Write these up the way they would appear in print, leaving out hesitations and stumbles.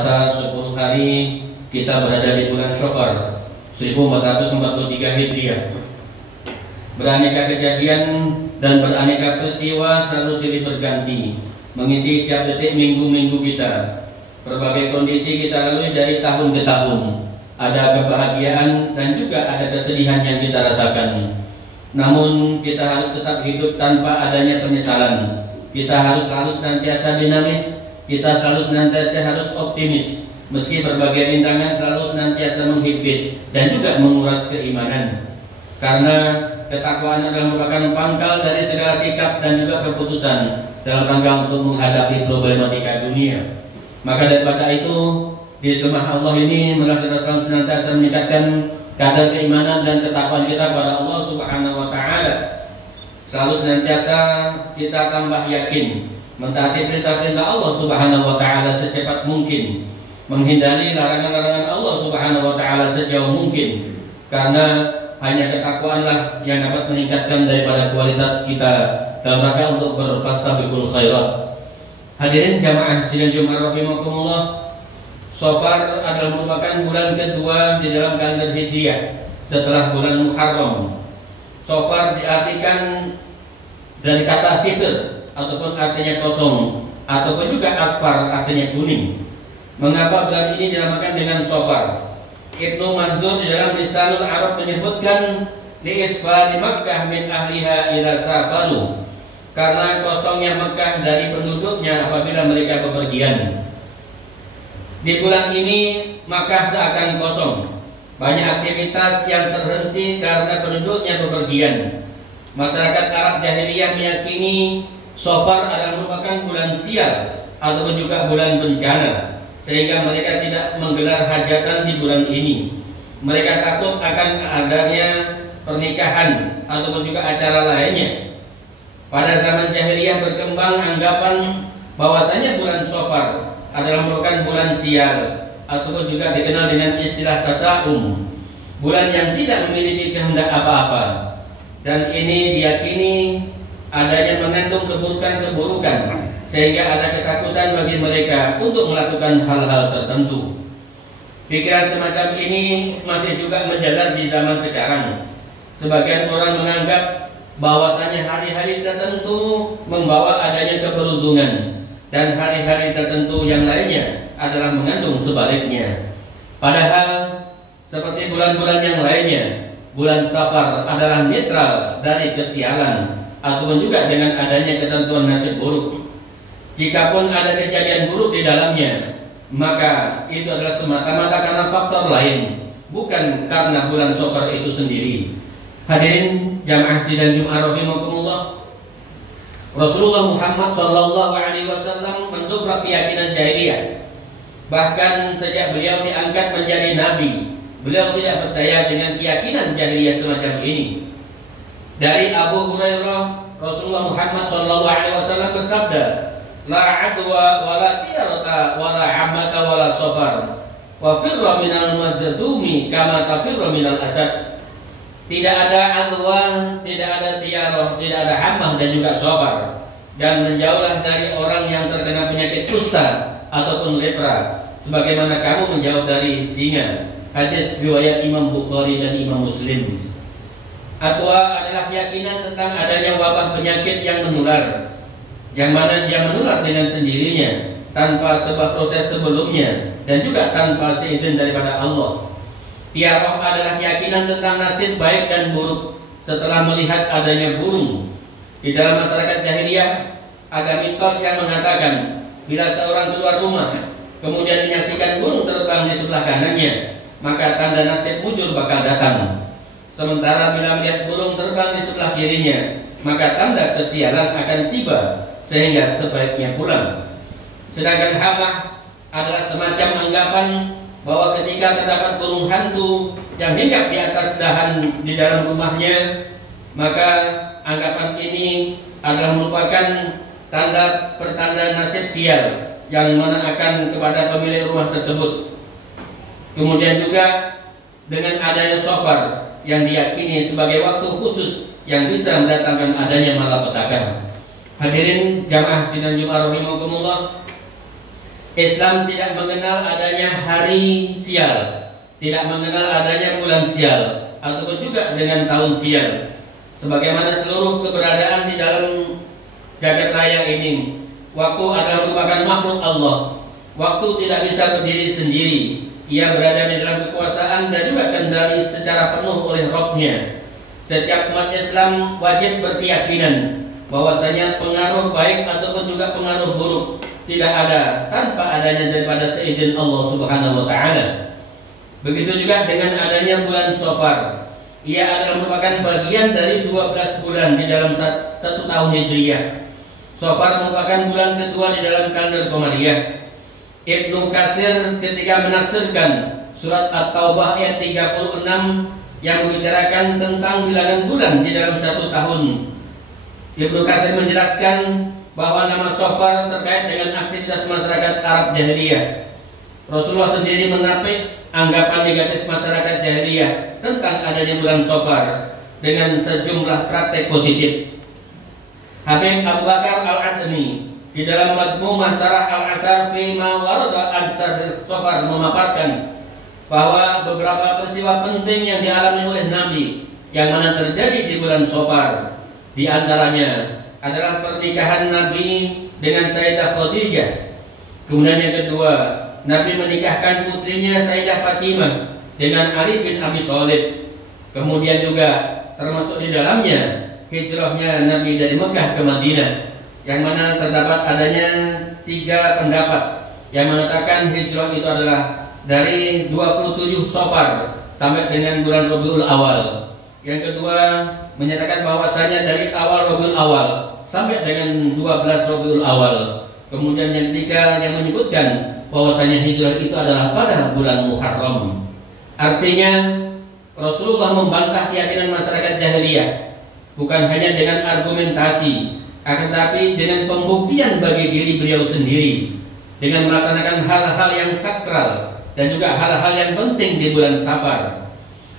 10 hari kita berada di bulan Syawal 1443 Hijriah. Beraneka kejadian dan beraneka peristiwa selalu silih berganti mengisi tiap detik minggu-minggu kita. Berbagai kondisi kita lalui dari tahun ke tahun. Ada kebahagiaan dan juga ada kesedihan yang kita rasakan. Namun kita harus tetap hidup tanpa adanya penyesalan. Kita harus selalu senantiasa dinamis. Kita selalu senantiasa harus optimis. Meski berbagai rintangan selalu senantiasa menghimpit dan juga menguras keimanan. Karena ketakwaan adalah merupakan pangkal dari segala sikap dan juga keputusan dalam rangka untuk menghadapi problematika dunia. Maka daripada itu, di rumah Allah ini melalui Rasul senantiasa meningkatkan kadar keimanan dan ketakwaan kita kepada Allah Subhanahu wa taala. Selalu senantiasa kita tambah yakin mentaati perintah-perintah Allah Subhanahu wa taala secepat mungkin, menghindari larangan-larangan Allah Subhanahu wa taala sejauh mungkin, karena hanya ketakwaanlah yang dapat meningkatkan daripada kualitas kita dalam rangka untuk berfastabiqul khairat. Hadirin jamaah sidang Jumat rahimakumullah, Safar adalah merupakan bulan kedua di dalam kalender Hijriah setelah bulan Muharram. Safar diartikan dari kata sifir ataupun artinya kosong, ataupun juga asfar artinya kuning. Mengapa bulan ini dinamakan dengan Safar? Ibnu Manzur di dalam Lisanul Arab menyebutkan li'isfari Makkah min ahliha ila safaru, karena kosongnya Mekah dari penduduknya apabila mereka bepergian. Di bulan ini Makkah seakan kosong. Banyak aktivitas yang terhenti karena penduduknya bepergian. Masyarakat Arab jahiliyah meyakini Safar adalah merupakan bulan sial ataupun juga bulan bencana, sehingga mereka tidak menggelar hajatan di bulan ini. Mereka takut akan adanya pernikahan ataupun juga acara lainnya. Pada zaman jahiliyah berkembang anggapan bahwasanya bulan Safar adalah merupakan bulan sial ataupun juga dikenal dengan istilah tasa'um, bulan yang tidak memiliki kehendak apa-apa, dan ini diyakini adanya mengandung keburukan-keburukan, sehingga ada ketakutan bagi mereka untuk melakukan hal-hal tertentu. Pikiran semacam ini masih juga menjalar di zaman sekarang. Sebagian orang menganggap bahwasanya hari-hari tertentu membawa adanya keberuntungan, dan hari-hari tertentu yang lainnya adalah mengandung sebaliknya. Padahal seperti bulan-bulan yang lainnya, bulan Safar adalah netral dari kesialan ataupun juga dengan adanya ketentuan nasib buruk. Jikapun ada kejadian buruk di dalamnya, maka itu adalah semata-mata karena faktor lain, bukan karena bulan Safar itu sendiri. Hadirin jamaah sidang Jumat rahimakumullah, Rasulullah Muhammad SAW mendobrak keyakinan jahiliyah. Bahkan sejak beliau diangkat menjadi nabi, beliau tidak percaya dengan keyakinan jahiliyah semacam ini. Dari Abu Hurairah, Rasulullah Muhammad SAW bersabda, la adwa wala tiyarata wala amata wala safar wa firra minal majadumi kama tafirra minal asad. Tidak ada adwa, tidak ada tiarah, tidak ada hamah dan juga safar, dan menjauhlah dari orang yang terkena penyakit kusta ataupun lepra, sebagaimana kamu menjauh dari singa. Hadis riwayat Imam Bukhari dan Imam Muslim. Adwa adalah keyakinan tentang adanya wabah penyakit yang menular, yang mana dia menular dengan sendirinya tanpa sebuah proses sebelumnya dan juga tanpa seizin daripada Allah. Tiarah adalah keyakinan tentang nasib baik dan buruk setelah melihat adanya burung. Di dalam masyarakat jahiliyah ada mitos yang mengatakan bila seorang keluar rumah kemudian menyaksikan burung terbang di sebelah kanannya, maka tanda nasib mujur bakal datang. Sementara bila melihat burung terbang di sebelah kirinya, maka tanda kesialan akan tiba, sehingga sebaiknya pulang. Sedangkan hamah adalah semacam anggapan bahwa ketika terdapat burung hantu yang hinggap di atas dahan di dalam rumahnya, maka anggapan ini adalah merupakan tanda pertanda nasib sial yang mana akan kepada pemilik rumah tersebut. Kemudian juga dengan adanya Safar yang diyakini sebagai waktu khusus yang bisa mendatangkan adanya malapetaka. Hadirin jamaah sidang Jumat rahimakumullah, Islam tidak mengenal adanya hari sial, tidak mengenal adanya bulan sial, ataupun juga dengan tahun sial. Sebagaimana seluruh keberadaan di dalam jagat raya ini, waktu adalah merupakan makhluk Allah. Waktu tidak bisa berdiri sendiri. Ia berada di dalam kekuasaan dan juga kendali secara penuh oleh Rabb-Nya. Setiap umat Islam wajib berkeyakinan bahwasanya pengaruh baik ataupun juga pengaruh buruk tidak ada tanpa adanya daripada seizin Allah Subhanahu wa taala. Begitu juga dengan adanya bulan Safar. Ia adalah merupakan bagian dari 12 bulan di dalam satu tahun Hijriah. Safar merupakan bulan kedua di dalam kalender Qamariyah. Ibnu Katsir ketika menafsirkan surat At-Taubah ayat 36 yang membicarakan tentang bilangan bulan di dalam satu tahun, Ibnu Katsir menjelaskan bahwa nama Safar terkait dengan aktivitas masyarakat Arab jahiliyah. Rasulullah sendiri menapik anggapan negatif masyarakat jahiliyah tentang adanya bulan Safar dengan sejumlah praktek positif. Habib Abu Bakar Al-Adni di dalam Majmu' Syarah Al-Athar fi ma warada an Safar memaparkan bahwa beberapa peristiwa penting yang dialami oleh Nabi yang mana terjadi di bulan Safar, di antaranya adalah pernikahan Nabi dengan Sayyidah Khadijah. Kemudian yang kedua, Nabi menikahkan putrinya Sayyidah Fatimah dengan Ali bin Abi Thalib. Kemudian juga termasuk di dalamnya hijrahnya Nabi dari Mekah ke Madinah, yang mana terdapat adanya 3 pendapat yang mengatakan hijrah itu adalah dari 27 Safar sampai dengan bulan Rabiul Awal. Yang kedua menyatakan bahwasanya dari awal Rabiul Awal sampai dengan 12 Rabiul Awal. Kemudian yang ketiga yang menyebutkan bahwasanya hijrah itu adalah pada bulan Muharram. Artinya Rasulullah membantah keyakinan masyarakat jahiliyah bukan hanya dengan argumentasi, akan tetapi dengan pembuktian bagi diri beliau sendiri dengan melaksanakan hal-hal yang sakral dan juga hal-hal yang penting di bulan Safar.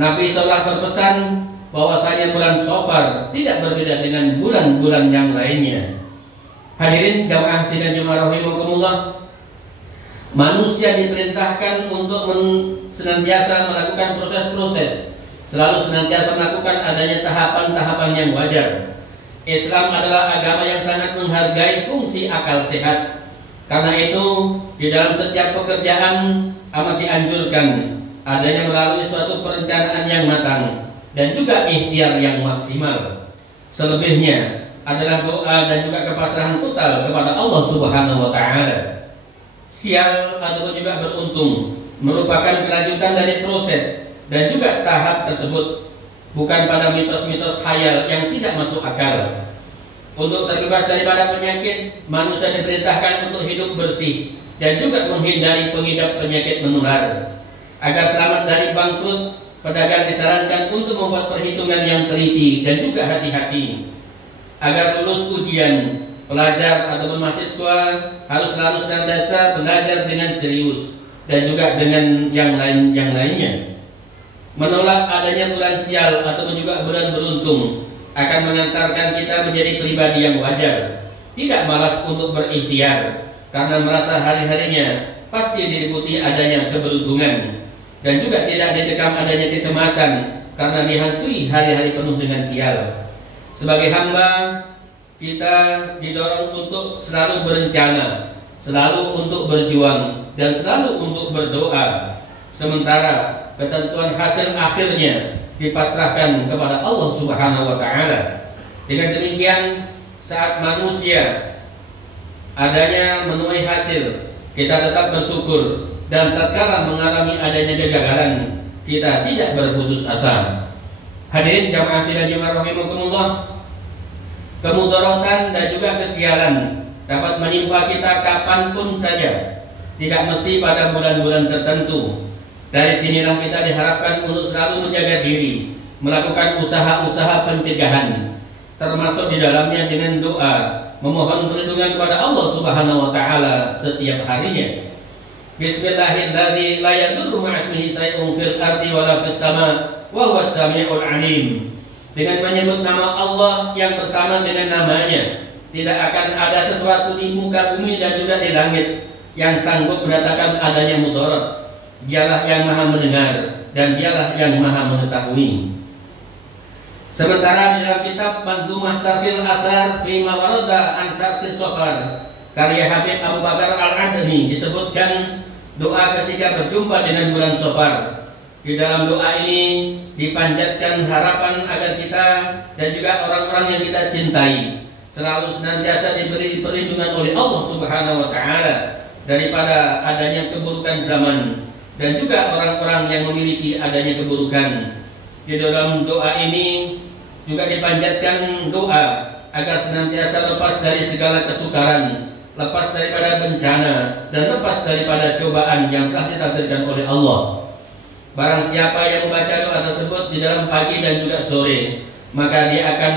Nabi telah berpesan bahwasanya bulan Safar tidak berbeda dengan bulan-bulan yang lainnya. Hadirin jamaah sidang Jumat rahimakumullah, manusia diperintahkan untuk senantiasa melakukan proses-proses, selalu senantiasa melakukan adanya tahapan-tahapan yang wajar. Islam adalah agama yang sangat menghargai fungsi akal sehat. Karena itu, di dalam setiap pekerjaan amat dianjurkan adanya melalui suatu perencanaan yang matang dan juga ikhtiar yang maksimal. Selebihnya adalah doa dan juga kepasrahan total kepada Allah Subhanahu wa taala. Sial ataupun juga beruntung merupakan kelanjutan dari proses dan juga tahap tersebut, bukan pada mitos-mitos khayal yang tidak masuk akal. Untuk terbebas daripada penyakit, manusia diperintahkan untuk hidup bersih dan juga menghindari pengidap penyakit menular. Agar selamat dari bangkrut, pedagang disarankan untuk membuat perhitungan yang teliti dan juga hati-hati. Agar lulus ujian, pelajar ataupun mahasiswa harus selalu senantiasa belajar dengan serius dan juga dengan yang lainnya. Menolak adanya bulan sial ataupun juga bulan beruntung akan mengantarkan kita menjadi pribadi yang wajar, tidak malas untuk berikhtiar karena merasa hari-harinya pasti diliputi adanya keberuntungan, dan juga tidak dicekam adanya kecemasan karena dihantui hari-hari penuh dengan sial. Sebagai hamba, kita didorong untuk selalu berencana, selalu untuk berjuang, dan selalu untuk berdoa. Sementara ketentuan hasil akhirnya dipasrahkan kepada Allah Subhanahu wa taala. Dengan demikian, saat manusia adanya menuai hasil, kita tetap bersyukur, dan tatkala mengalami adanya kegagalan, kita tidak berputus asa. Hadirin jamaah sidang Jumat rahimakumullah, kemudaratan dan juga kesialan dapat menimpa kita kapanpun saja, tidak mesti pada bulan-bulan tertentu. Dari sinilah kita diharapkan untuk selalu menjaga diri, melakukan usaha-usaha pencegahan, termasuk di dalamnya dengan doa, memohon perlindungan kepada Allah Subhanahu wa taala setiap harinya. Bismillahirrahmanirrahim. La yadurru ma'asmihi shay'un fil ardi wala fis sama' wa huwas samiul alim. Dengan menyebut nama Allah yang bersama dengan namanya, tidak akan ada sesuatu di muka bumi dan juga di langit yang sanggup mendatangkan adanya mudarat. Dialah yang maha mendengar dan dialah yang maha mengetahui. Sementara di dalam kitab Manzumah Sarfil Asar fi Mawarada an Sarfil Sofar karya Habib Abu Bakar Al-Adni disebutkan doa ketika berjumpa dengan bulan Sofar. Di dalam doa ini dipanjatkan harapan agar kita dan juga orang-orang yang kita cintai selalu senantiasa diberi perlindungan oleh Allah Subhanahu wa taala daripada adanya keburukan zaman dan juga orang-orang yang memiliki adanya keburukan. Di dalam doa ini juga dipanjatkan doa agar senantiasa lepas dari segala kesukaran, lepas daripada bencana, dan lepas daripada cobaan yang telah ditakdirkan oleh Allah. Barang siapa yang membaca doa tersebut di dalam pagi dan juga sore, maka dia akan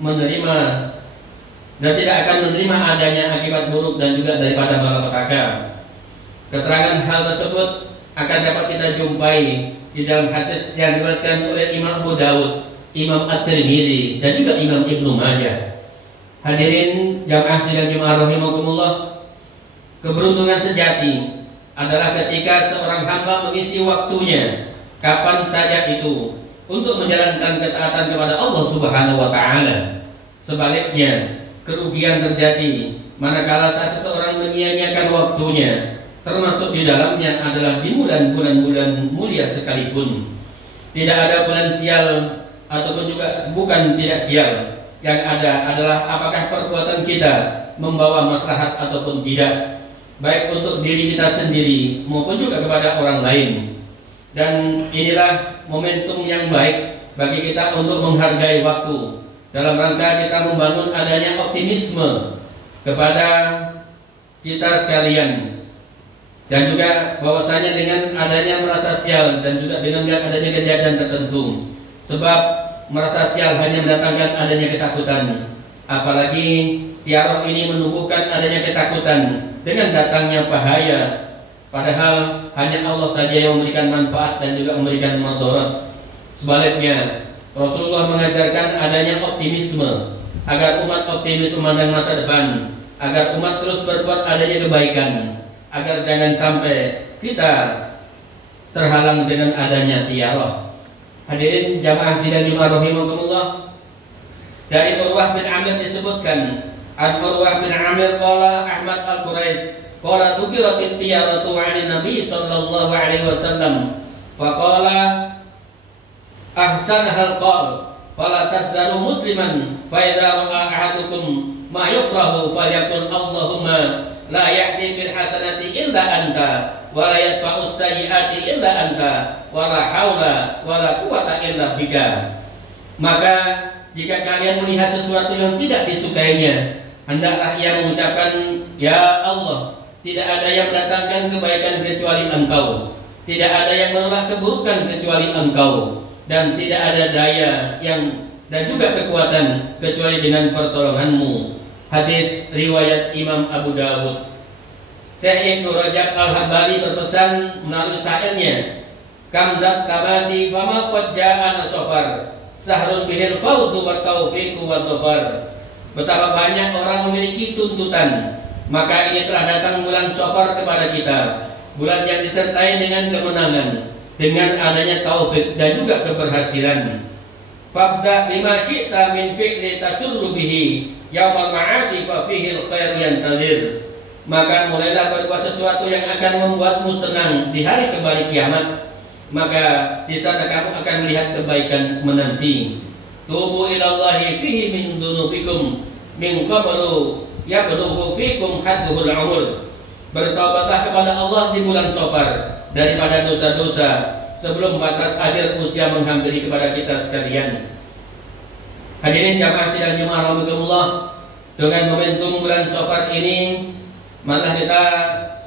menerima dan tidak akan menerima adanya akibat buruk dan juga daripada malapetaka. Keterangan hal tersebut akan dapat kita jumpai di dalam hadis yang diriwayatkan oleh Imam Abu Dawud, Imam At-Tirmidzi dan juga Imam Ibnu Majah. Hadirin jamaah sidang Jumat rahimakumullah, keberuntungan sejati adalah ketika seorang hamba mengisi waktunya kapan saja itu untuk menjalankan ketaatan kepada Allah Subhanahu wa taala. Sebaliknya, kerugian terjadi manakala saat seseorang menyia-nyiakan waktunya, termasuk di dalamnya adalah di bulan-bulan mulia sekalipun. Tidak ada bulan sial ataupun juga bukan tidak sial. Yang ada adalah apakah perbuatan kita membawa maslahat ataupun tidak, baik untuk diri kita sendiri maupun juga kepada orang lain. Dan inilah momentum yang baik bagi kita untuk menghargai waktu dalam rangka kita membangun adanya optimisme kepada kita sekalian. Dan juga bahwasanya dengan adanya merasa sial dan juga dengan adanya kejadian tertentu, sebab merasa sial hanya mendatangkan adanya ketakutan. Apalagi tiarah ini menumbuhkan adanya ketakutan dengan datangnya bahaya, padahal hanya Allah saja yang memberikan manfaat dan juga memberikan madarat. Sebaliknya, Rasulullah mengajarkan adanya optimisme agar umat optimis memandang masa depan, agar umat terus berbuat adanya kebaikan, agar jangan sampai kita terhalang dengan adanya tiarah. Hadirin jamaah sidang Jumat rahimakumullah, dari Urwah bin Amir disebutkan, Urwah bin Amir qala Ahmad al-Quraish qala tukirat tiyaratu 'ani Nabi sallallahu alaihi wasallam faqala ahsan hal qal fala tasdaru musliman fa idza ra'a ahadukum ma yukrahu falyaqul Allahumma la ya'ti bil hasanati illa anta wa la yadfa'u sayyi'ati illa anta wa la haula wa la quwwata illa bika. Maka jika kalian melihat sesuatu yang tidak disukainya, hendaklah ia mengucapkan, ya Allah, tidak ada yang mendatangkan kebaikan kecuali Engkau, tidak ada yang menolak keburukan kecuali Engkau, dan tidak ada daya yang dan juga kekuatan kecuali dengan pertolonganmu. Hadis riwayat Imam Abu Dawud. Syekh Ibnu Rajab Al-Hambali berpesan melalui syairnya, kamdat tamati fama qad ja'ana safar sahrun bihil fawzu wa taufiqu wa dhafar. Betapa banyak orang memiliki tuntutan, maka ini telah datang bulan Safar kepada kita, bulan yang disertai dengan kemenangan, dengan adanya taufik dan juga keberhasilan. Fabda bima syi'ta min fi'li tasurru bihi yaumal ma'adi fa fihi al-khair yantazir. Maka mulailah berbuat sesuatu yang akan membuatmu senang di hari kembali kiamat, maka di sana kamu akan melihat kebaikan menanti. Tubu ilallahi fihi min dunubikum min qablu yablughu fikum hadduhul umur. Bertaubatlah kepada Allah di bulan Safar daripada dosa-dosa sebelum batas akhir usia menghampiri kepada kita sekalian. Hadirin jamaah sidang Jumat rahimakumullah, dengan momentum bulan Safar ini malah kita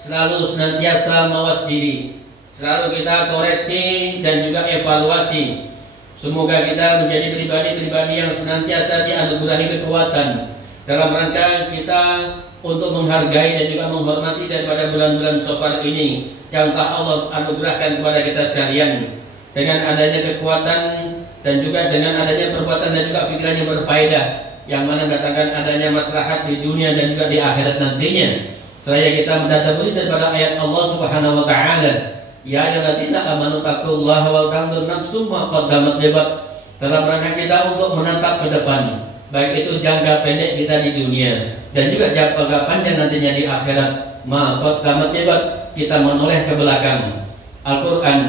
selalu senantiasa mawas diri, selalu kita koreksi dan juga evaluasi. Semoga kita menjadi pribadi-pribadi yang senantiasa dianugerahi kekuatan dalam rangka kita untuk menghargai dan juga menghormati daripada bulan-bulan Safar ini yang telah Allah anugerahkan kepada kita sekalian, dengan adanya kekuatan dan juga dengan adanya perbuatan dan juga pikiran yang berfaedah, yang mana mendatangkan adanya maslahat di dunia dan juga di akhirat nantinya. Seraya kita mendadaburi daripada ayat Allah Subhanahu wa taala, ya ayyuhalladzina amanu taqullaha wal tanzur nafsum ma qaddamat liwat. Dalam rangka kita untuk menatap ke depan, baik itu jangka pendek kita di dunia dan juga jangka panjang nantinya di akhirat. Ma qaddamat liwat, kita menoleh ke belakang. Al-Qur'an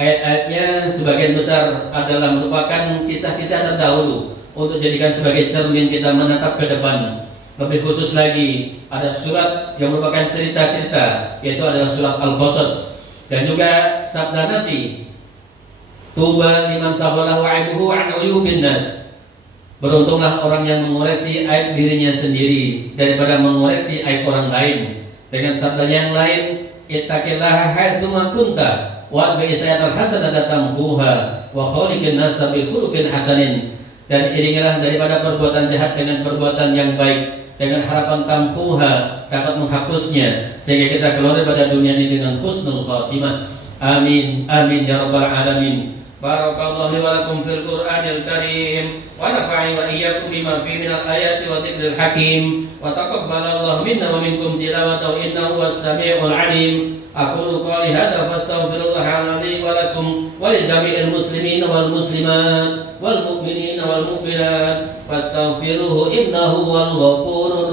ayat-ayatnya sebagian besar adalah merupakan kisah-kisah terdahulu untuk jadikan sebagai cermin kita menatap ke depan. Lebih khusus lagi, ada surat yang merupakan cerita-cerita, yaitu adalah surat Al-Qasas. Dan juga sabda Nabi, tuba liman sabalahu aibuhu an uyubin nas. Beruntunglah orang yang mengoreksi aib dirinya sendiri daripada mengoreksi aib orang lain. Dengan sabda yang lain, ittaqillaha haitsu ma kunta wa bi sayyatil hasanata tamhuha wa khaliqin nas bil khuluqin hasanin. Dan iringilah daripada perbuatan jahat dengan perbuatan yang baik, dengan harapan tamhuha, dapat menghapusnya, sehingga kita keluar pada dunia ini dengan husnul khatimah. Amin, amin ya rabbal alamin. Barakallahu li wa lakum fil Qur'anil Karim wa nafa'ani wa iyyakum bima fihi minal ayati wa dzikril hakim wa taqabbalallahu minna wa minkum tilawatahu innahu was-sami'ul 'alim. Aqulu qali hadza fastaghfirullahal 'azim wa lakum wa li jami'il muslimin wal muslimat wal mu'minin wal mu'minat fastaghfiruhu innahu wal ghafurur